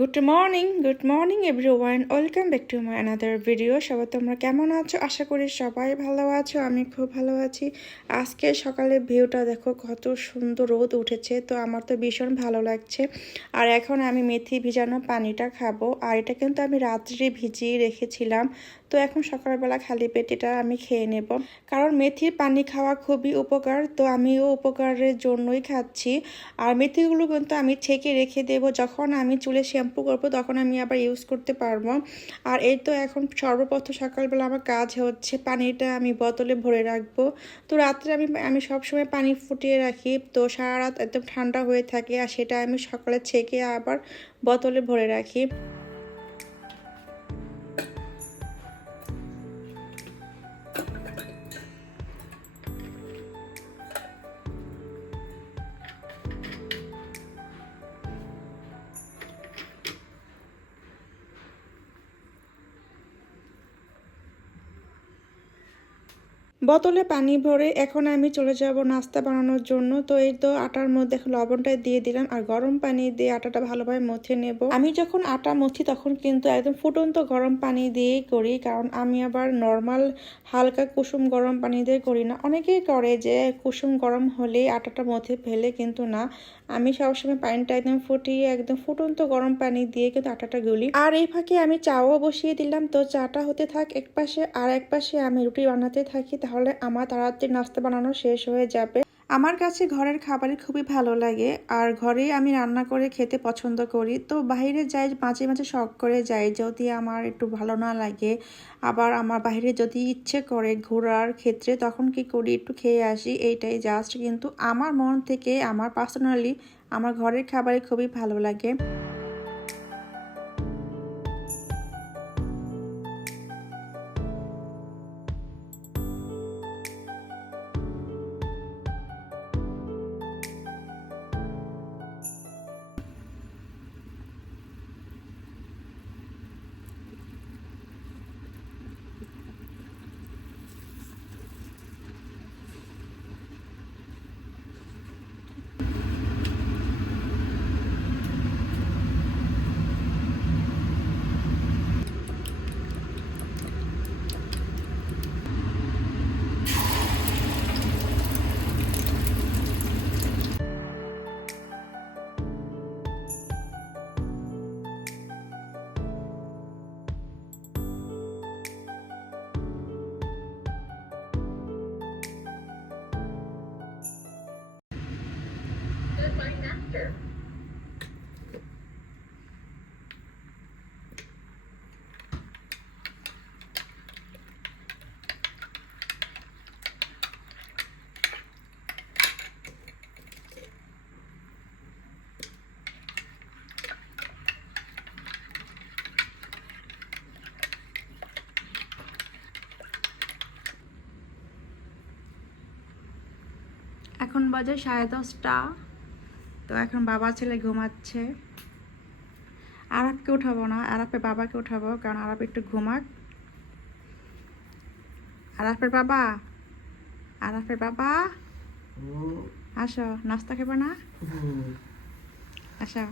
Good morning everyone, welcome back to my another video. সবাই তোমরা কেমন আছো? আশা করি সবাই ভালো আছো। আমি খুব ভালো আছি। আজকে সকালে ভিউটা দেখো, কত সুন্দর রোদ উঠেছে, তো আমার তো ভীষণ ভালো লাগছে। আর এখন আমি মেথি ভিজানো পানিটা খাবো। আর এটা কিন্তু আমি রাত্রে ভিজিয়ে রেখেছিলাম, তো এখন সকালবেলা খালি পেট এটা আমি খেয়ে নেব। কারণ মেথির পানি খাওয়া খুবই উপকার, তো আমিও উপকারের জন্যই খাচ্ছি। আর মেথিগুলো কিন্তু আমি ছেঁকে রেখে দেবো, যখন আমি চুলে শ্যাম্পু করবো তখন আমি আবার ইউজ করতে পারবো। আর এই তো এখন সর্বপ্রথম সকালবেলা আমার কাজ হচ্ছে পানিটা আমি বোতলে ভরে রাখবো। তো রাত্রে আমি সবসময় পানি ফুটিয়ে রাখি, তো সারা রাত একদম ঠান্ডা হয়ে থাকে, আর সেটা আমি সকালে ছেঁকে আবার বোতলে ভরে রাখি। বোতলে পানি ভরে এখন আমি চলে যাব নাস্তা বানানোর জন্য। তো এই তো আটার মধ্যে লবণটা দিয়ে দিলাম, আর গরম পানি দিয়ে আটাটা ভালোভাবে মথে নেব। আমি যখন আটা মথি তখন কিন্তু একদম ফুটন্ত গরম পানি দিয়েই করি, কারণ আমি আবার নর্মাল হালকা কুসুম গরম পানি দিয়ে করি না। অনেকেই করে যে কুসুম গরম হলে আটাটা মথে ফেলে, কিন্তু না, আমি সবসময় পানিটা একদম ফুটিয়ে একদম ফুটন্ত গরম পানি দিয়ে কিন্তু আটাটা গুলি। আর এই ফাঁকে আমি চাও বসিয়ে দিলাম, তো চাটা হতে থাক এক পাশে, আর এক পাশে আমি রুটি বানাতে থাকি, তাহলে আমার তাড়াতাড়ি নাস্তা বানানো শেষ হয়ে যাবে। আমার কাছে ঘরের খাবারই খুবই ভালো লাগে, আর ঘরেই আমি রান্না করে খেতে পছন্দ করি। তো বাইরে যাই মাঝে মাঝে শখ করে যাই, যদি আমার একটু ভালো না লাগে, আবার আমার বাইরে যদি ইচ্ছে করে ঘোরার ক্ষেত্রে, তখন কি করি, একটু খেয়ে আসি, এইটাই জাস্ট। কিন্তু আমার মন থেকে আমার পার্সোনালি আমার ঘরের খাবারই খুবই ভালো লাগে। এখন বাজে 10:30। তো এখন বাবা ছেলে ঘুমাচ্ছে। আরাফকে উঠাবো না, আরাফের বাবাকে উঠাবো, কারণ আরাফ একটু ঘুমাক। আরাফের বাবা, আরাফের বাবা, আসো, নাস্তা খাবে না? আসো।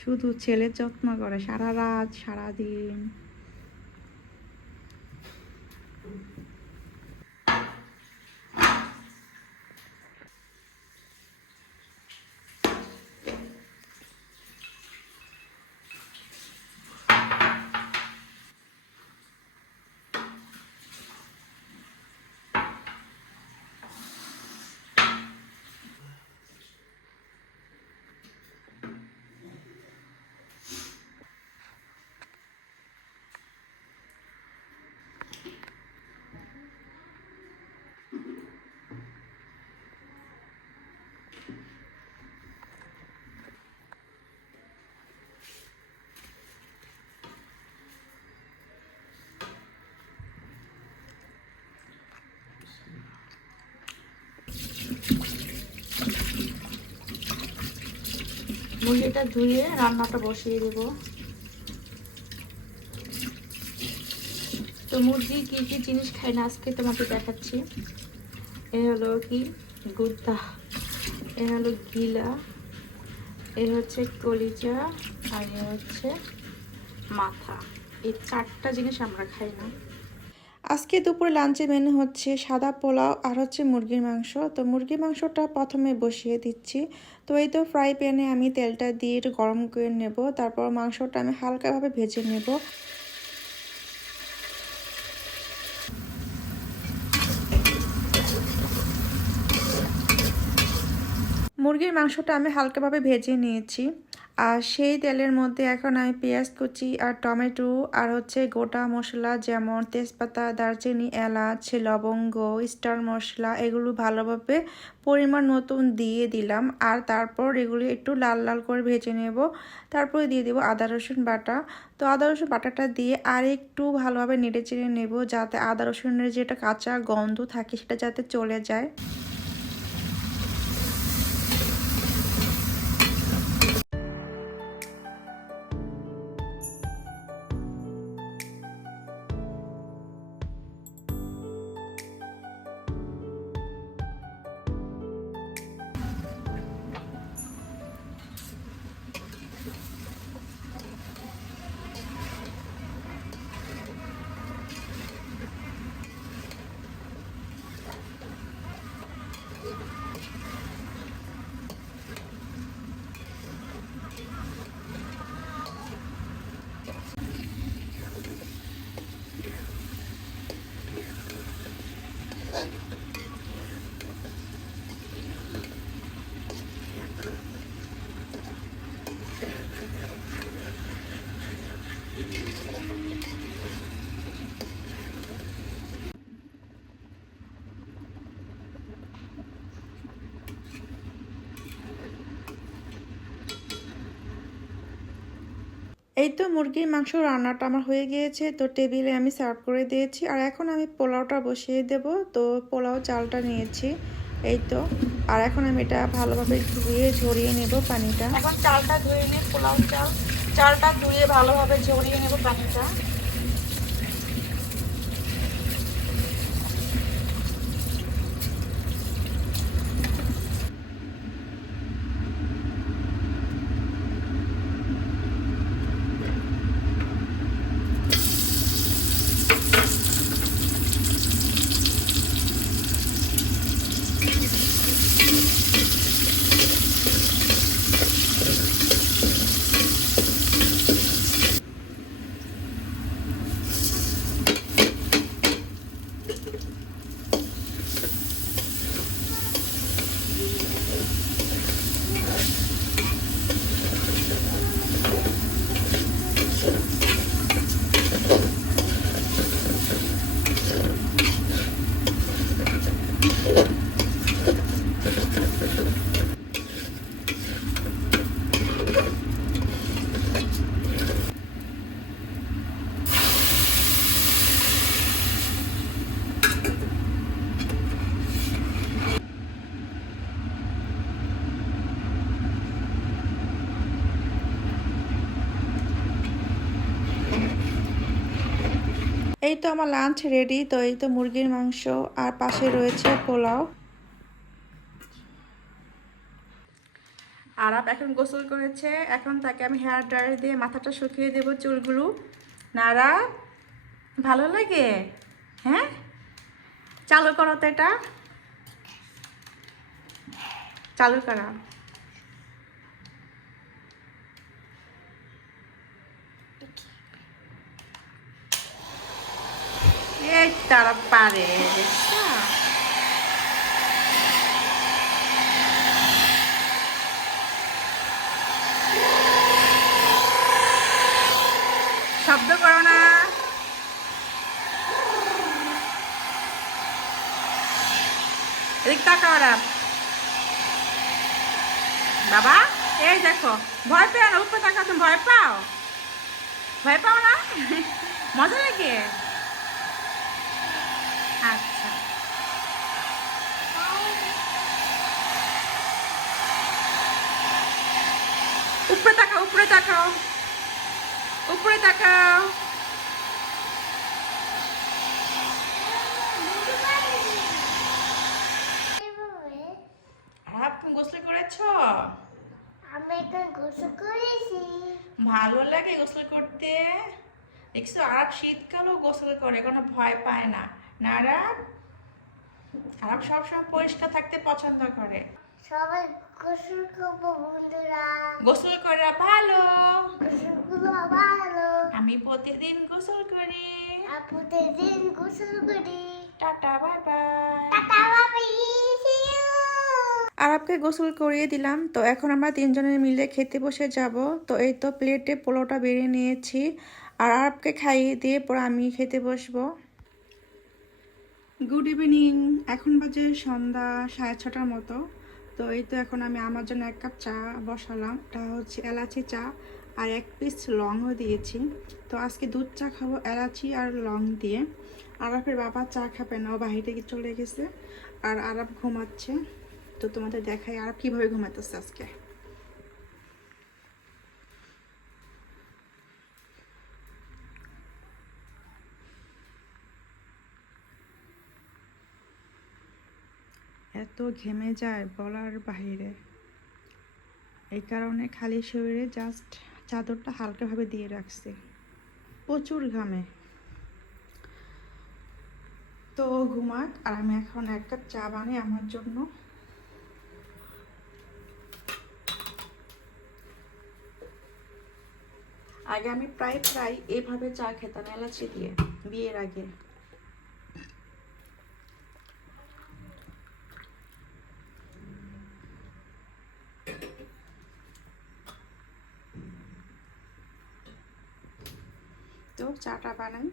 শুধু ছেলের যত্ন করে সারা রাত সারাদিন। মুরগিটা ধুয়ে রান্নাটা বসিয়ে দেবো। তো মুরগি কি কি জিনিস খাই না আজকে তোমাকে দেখাচ্ছি। এ হলো কি গুদ্দা, এ হলো গিলা, এ হচ্ছে কলিজা, আর এ হচ্ছে মাথা। এই 4টা জিনিস আমরা খাই না। আজকে দুপুরে লাঞ্চে মেনু হচ্ছে সাদা পোলাও আর হচ্ছে মুরগির মাংস। তো মুরগির মাংসটা প্রথমে বসিয়ে দিচ্ছি। তো এই তো ফ্রাই প্যানে আমি তেলটা দিয়ে একটু গরম করে নেব, তারপর মাংসটা আমি হালকাভাবে ভেজে নেব। মুরগির মাংসটা আমি হালকাভাবে ভেজে নিয়েছি। আর সেই তেলের মধ্যে এখন আমি পেঁয়াজ কুচি আর টমেটো আর হচ্ছে গোটা মশলা যেমন তেজপাতা, দারচিনি, এলাচ, লবঙ্গ, স্টার মশলা এগুলো ভালোভাবে পরিমাণ মতন দিয়ে দিলাম। আর তারপর এগুলো একটু লাল লাল করে ভেজে নেব। তারপরে দিয়ে দেবো আদা রসুন বাটা। তো আদা রসুন বাটাটা দিয়ে আর একটু ভালোভাবে নেড়ে চেড়ে নেব, যাতে আদা রসুনের যেটা কাঁচা গন্ধ থাকে সেটা যাতে চলে যায়। এই তো মুরগির মাংস রান্নাটা আমার হয়ে গিয়েছে। তো টেবিলে আমি সার্ভ করে দিয়েছি। আর এখন আমি পোলাওটা বসিয়ে দেব। তো পোলাও চালটা নিয়েছি এই তো। আর এখন আমি এটা ভালোভাবে ধুয়ে ঝরিয়ে নেব পানিটা। এখন চালটা ধুয়ে নিয়ে পোলাও চালটা ধুয়ে ভালোভাবে ঝরিয়ে নেব পানিটা। এই তো আমার লাঞ্চ রেডি। তো এই তো মুরগির মাংস আর পাশে রয়েছে পোলাও। আরাপ এখন গোসল করেছে, এখন তাকে আমি হেয়ার ড্রায়ার দিয়ে মাথাটা শুকিয়ে দেব চুলগুলো। নারা ভালো লাগে? হ্যাঁ, চালু করো তো, এটা চালু করা। এই তারা পারে, শব্দ করো না। এদিক তাকাও আরাপ। বাবা এই দেখো, ভয় পেও না, উপরে তাকাও। তুমি ভয় পাও? ভয় পাও না? মজা লাগে? আচ্ছা, উপরে তাকাও, উপরে তাকাও, উপরে তাকাও। গোসল করেছো? আমি এখন গোসল করেছি। ভালো লাগে গোসল করতে? দেখছো আরব শীতকালেও গোসল করে, কোনো ভয় পায় না। না আরব? আরব সবসময় পরিষ্কার থাকতে পছন্দ করে। সবাই গোসল করবো বন্ধুরা। গোসল করা ভালো। গোসল করবো ভালো। আমি প্রতিদিন গোসল করি। আর প্রতিদিন গোসল করি। Tata bye bye. টাটা বাবাই, see you। আরবকে গোসল করিয়ে দিলাম, তো এখন আমরা তিনজনে মিলে খেতে বসে যাব। তো এই তো প্লেটে পোলাওটা বেরিয়ে নিয়েছি, আর আরবকে খাইয়ে দিয়ে পরে আমি খেতে বসবো। গুড ইভিনিং, এখন বাজে সন্ধ্যা 6:30টার মতো। তো এই তো এখন আমি আমার জন্য 1 কাপ চা বসালাম, এটা হচ্ছে এলাচি চা, আর 1 পিস লংও দিয়েছি। তো আজকে দুধ চা খাবো এলাচি আর লং দিয়ে। আরবের বাবা চা খাবে না, ও বাহিরে চলে গেছে, আর আরব ঘুমাচ্ছে। তো তোমাদের দেখাই আরব কীভাবে ঘুমাতেছে আজকে। এত ঘেমে যায় বলার বাহিরে, এই কারণে খালি শরীরে জাস্ট চাদরটা হালকাভাবে দিয়ে রাখছি, প্রচুর ঘামে। তো ঘুমাক, আর আমি এখন 1 কাপ চা বানাই আমার জন্য। আগে আমি প্রায় এভাবে চা খেতাম এলাচি দিয়ে, বিয়ের আগে। তো চাটা বানাই।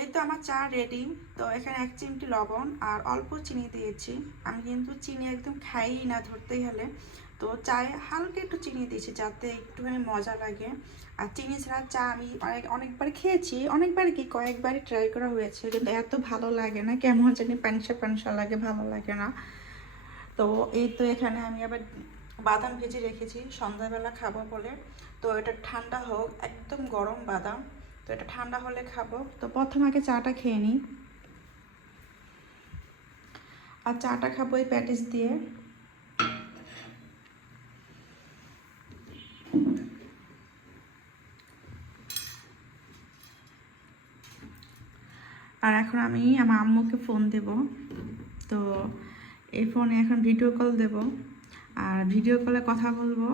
এই তো আমার চা রেডি। তো এখানে 1 চিমটি লবণ আর অল্প চিনি দিয়েছি। আমি কিন্তু চিনি একদম খাই না ধরতেই হলে, তো চায়ে হালকা একটু চিনি দিয়েছি যাতে একটুখানি মজা লাগে। আর চিনি ছাড়া চা আমি অনেকবার খেয়েছি, অনেকবার কি কয়েকবারই ট্রাই করা হয়েছে, কিন্তু এত ভালো লাগে না, কেমন জানি পানসা পানসা লাগে, ভালো লাগে না। তো এই তো এখানে আমি আবার বাদাম ভেজে রেখেছি সন্ধ্যাবেলা খাবো বলে। তো এটা ঠান্ডা হোক, একদম গরম বাদাম, তো এটা ঠান্ডা হলে খাবো। তো প্রথম আগে চাটা খেয়ে নিই, আর চাটা খাবো এই প্যাটিস দিয়ে। আর এখন আমি আমার আম্মুকে ফোন দেব। তো এই ফোনে এখন ভিডিও কল দেব, আর ভিডিও কলে কথা বলবো,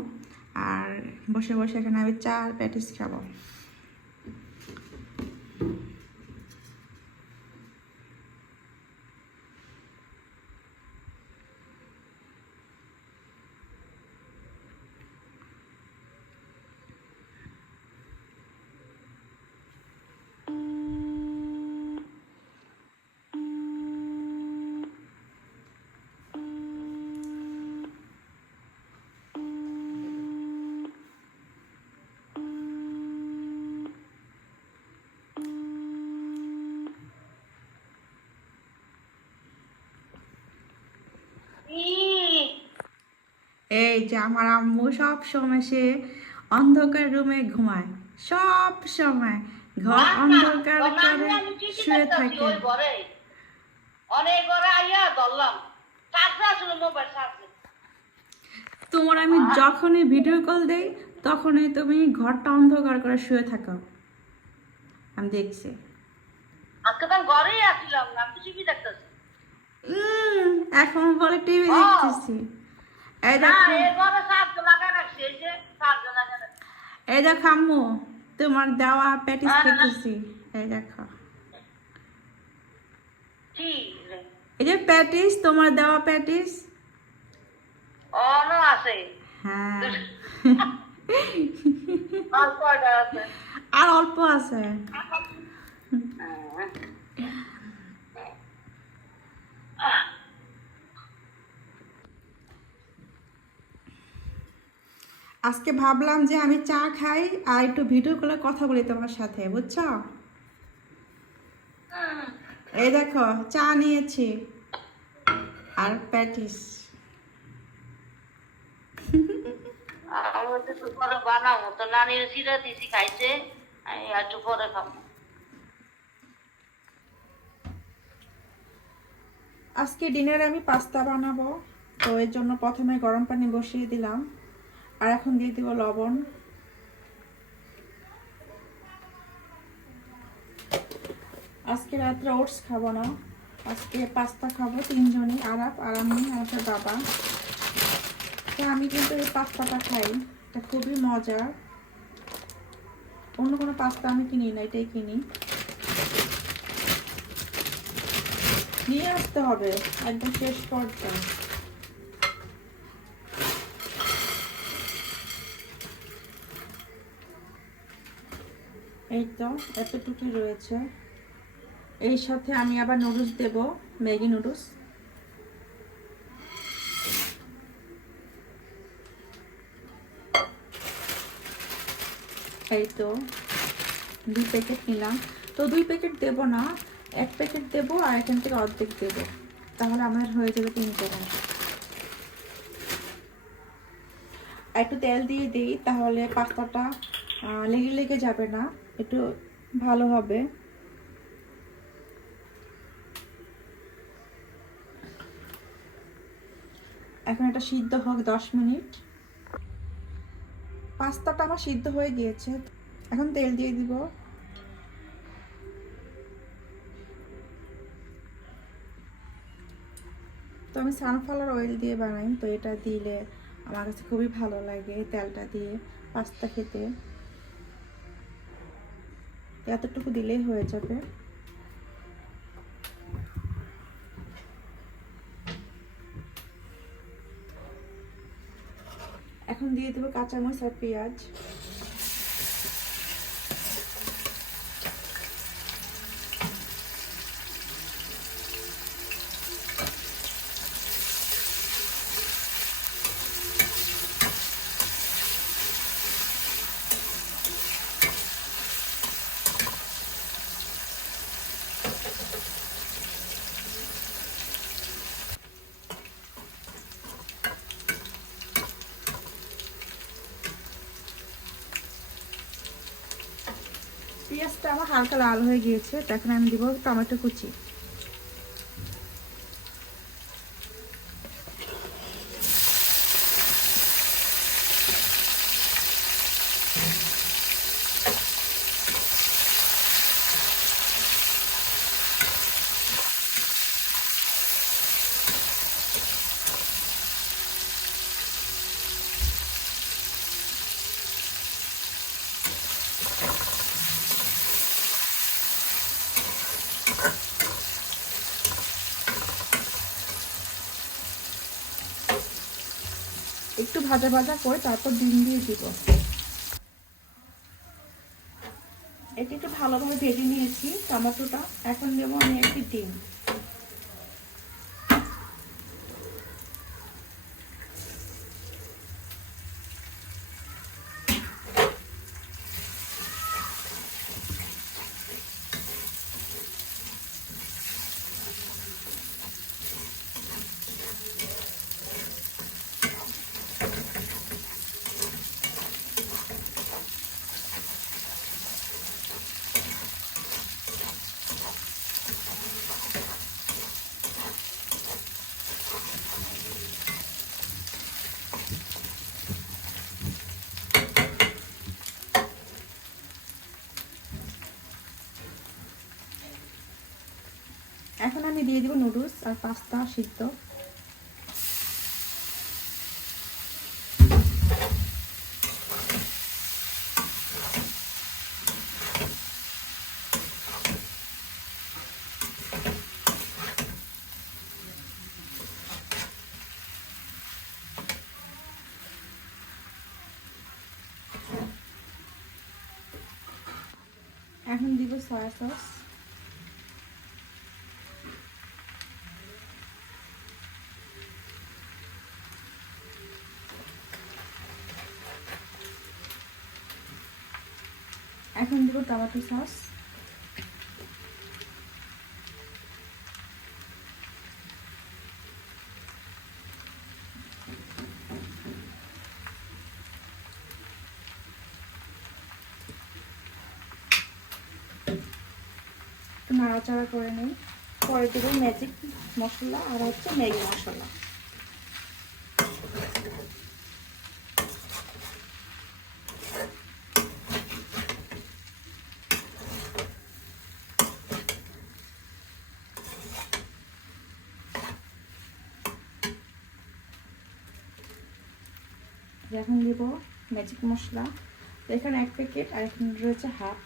আর বসে বসে এখানে আমি চা আর প্যাটিস খাবো। এই যে আমার আম্মু সব সময় সে অন্ধকার রুমে ঘুমায়, সব সময় ঘর অন্ধকার করে শুয়ে থাকে। তোমার আমি যখনই ভিডিও কল দেই তখনই তুমি ঘরটা অন্ধকার করে শুয়ে থাকো, আমি দেখছি। এখন বলে টিভি দেখতেছি। এই দেখো, এই দেখো আম্মু, তোমার দেওয়া প্যাটিস খেতেছি। এই দেখো, এই যে প্যাটিস, তোমার দেওয়া প্যাটিস। হ্যাঁ, আর অল্প আছে। আজকে ভাবলাম যে আমি চা খাই আর একটু ভিডিও কলে কথা বলি তোমার সাথে, বুঝছো? এই দেখো চা নিয়েছি আর প্যাটিস। আজকে ডিনারে আমি পাস্তা বানাবো, তো এর জন্য প্রথমে গরম পানি বসিয়ে দিলাম, আর এখন দিয়ে দিব লবণ। আজকে রাত্রে ওটস খাবো না, আজকে পাস্তা খাবো, তিনজনই, আরাফ আর আমি আমার বাবা। তো আমি কিন্তু এই পাস্তাটা খাই, এটা খুবই মজার। অন্য কোনো পাস্তা আমি কিনি না, এটাই কিনি। নিয়ে আসতে হবে একদম শেষ পর্যায়ে। এই তো এতটুকুই রয়েছে। এই সাথে আমি আবার নুডলস দেব, ম্যাগি নুডলস। এই তো 2 প্যাকেট নিলাম। তো 2 প্যাকেট দেব না, 1 প্যাকেট দেব আর এখান থেকে অর্ধেক দেব, তাহলে আমার হয়ে যাবে 3 প্যাকেট। একটু তেল দিয়ে দিই, তাহলে পাস্তাটা লেগে লেগে যাবে না, একটু ভালো হবে। এখন এটা সিদ্ধ হোক 10 মিনিট। পাস্তাটা আমার সিদ্ধ হয়ে গিয়েছে, এখন তেল দিয়ে দিব। তো আমি সানফ্লাওয়ার অয়েল দিয়ে বানাই, তো এটা দিলে আমার কাছে খুবই ভালো লাগে তেলটা দিয়ে পাস্তা খেতে। এতটুকু দিলেই হয়ে যাবে। এখন দিয়ে দেবো কাঁচামরিচ আর পেঁয়াজ। পেঁয়াজটা আমার হালকা লাল হয়ে গিয়েছে, তো এখন আমি দিব টমেটো কুচি। একটু ভাজা ভাজা করে তারপর ডিম দিয়ে দিব। এটি একটু ভালোভাবে ভেজে নিয়েছি টমেটোটা, এখন দেবো আমি একটি ডিম। এখন আমি দিয়ে দিব নুডলস আর পাস্তা সিদ্ধ। এখন দিব সয়া সস। এখন দিব টমেটো সস। নাড়াচাড়া করে নিই। পরে দেবো ম্যাজিক মশলা আর হচ্ছে ম্যাগি মশলা। এখন দিব ম্যাজিক মশলা, এখানে 1 প্যাকেট আর এখানে রয়েছে হাফ।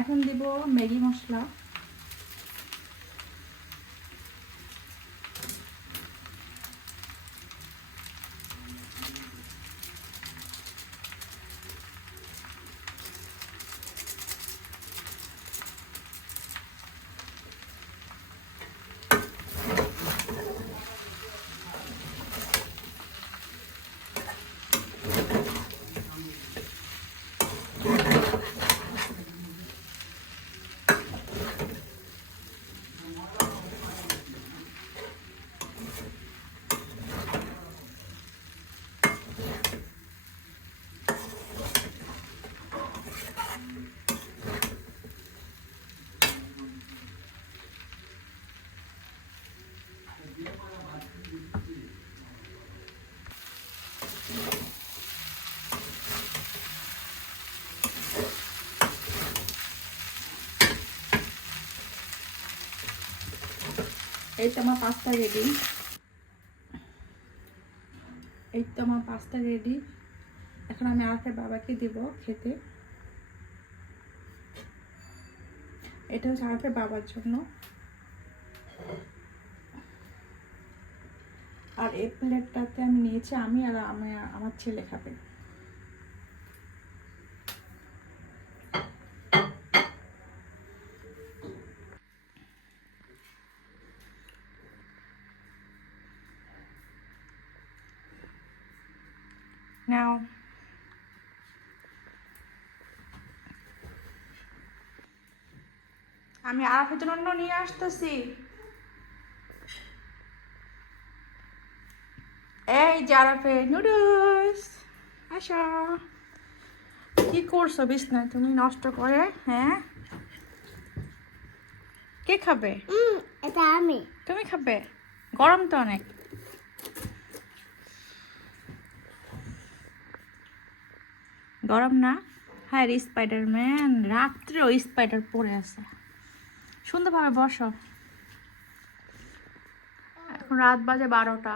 এখন দিব ম্যাগি মশলা, এই তো আমার পাস্তা রেডি। এখন আমি আরেকটা বাবাকে দিব খেতে। এটা হচ্ছে আরেকটা বাবার জন্য। আর এই প্লেটটাতে আমি নিয়েছি আমি আর আমার ছেলে খাবে। নাও আমি আরেকটা জন্য নিয়ে আসতেছি। এই জারাফে নুডলস, আসো। কি করছো বিছনায় তুমি নষ্ট করে? হ্যাঁ, কে খাবে? এটা আমি। তুমি খাবে? গরম তো অনেক। গরম না? হ্যাঁ, স্পাইডারম্যান রাত্রেও স্পাইডার পড়ে আছে। সুন্দরভাবে বসো। এখন রাত বাজে 12টা।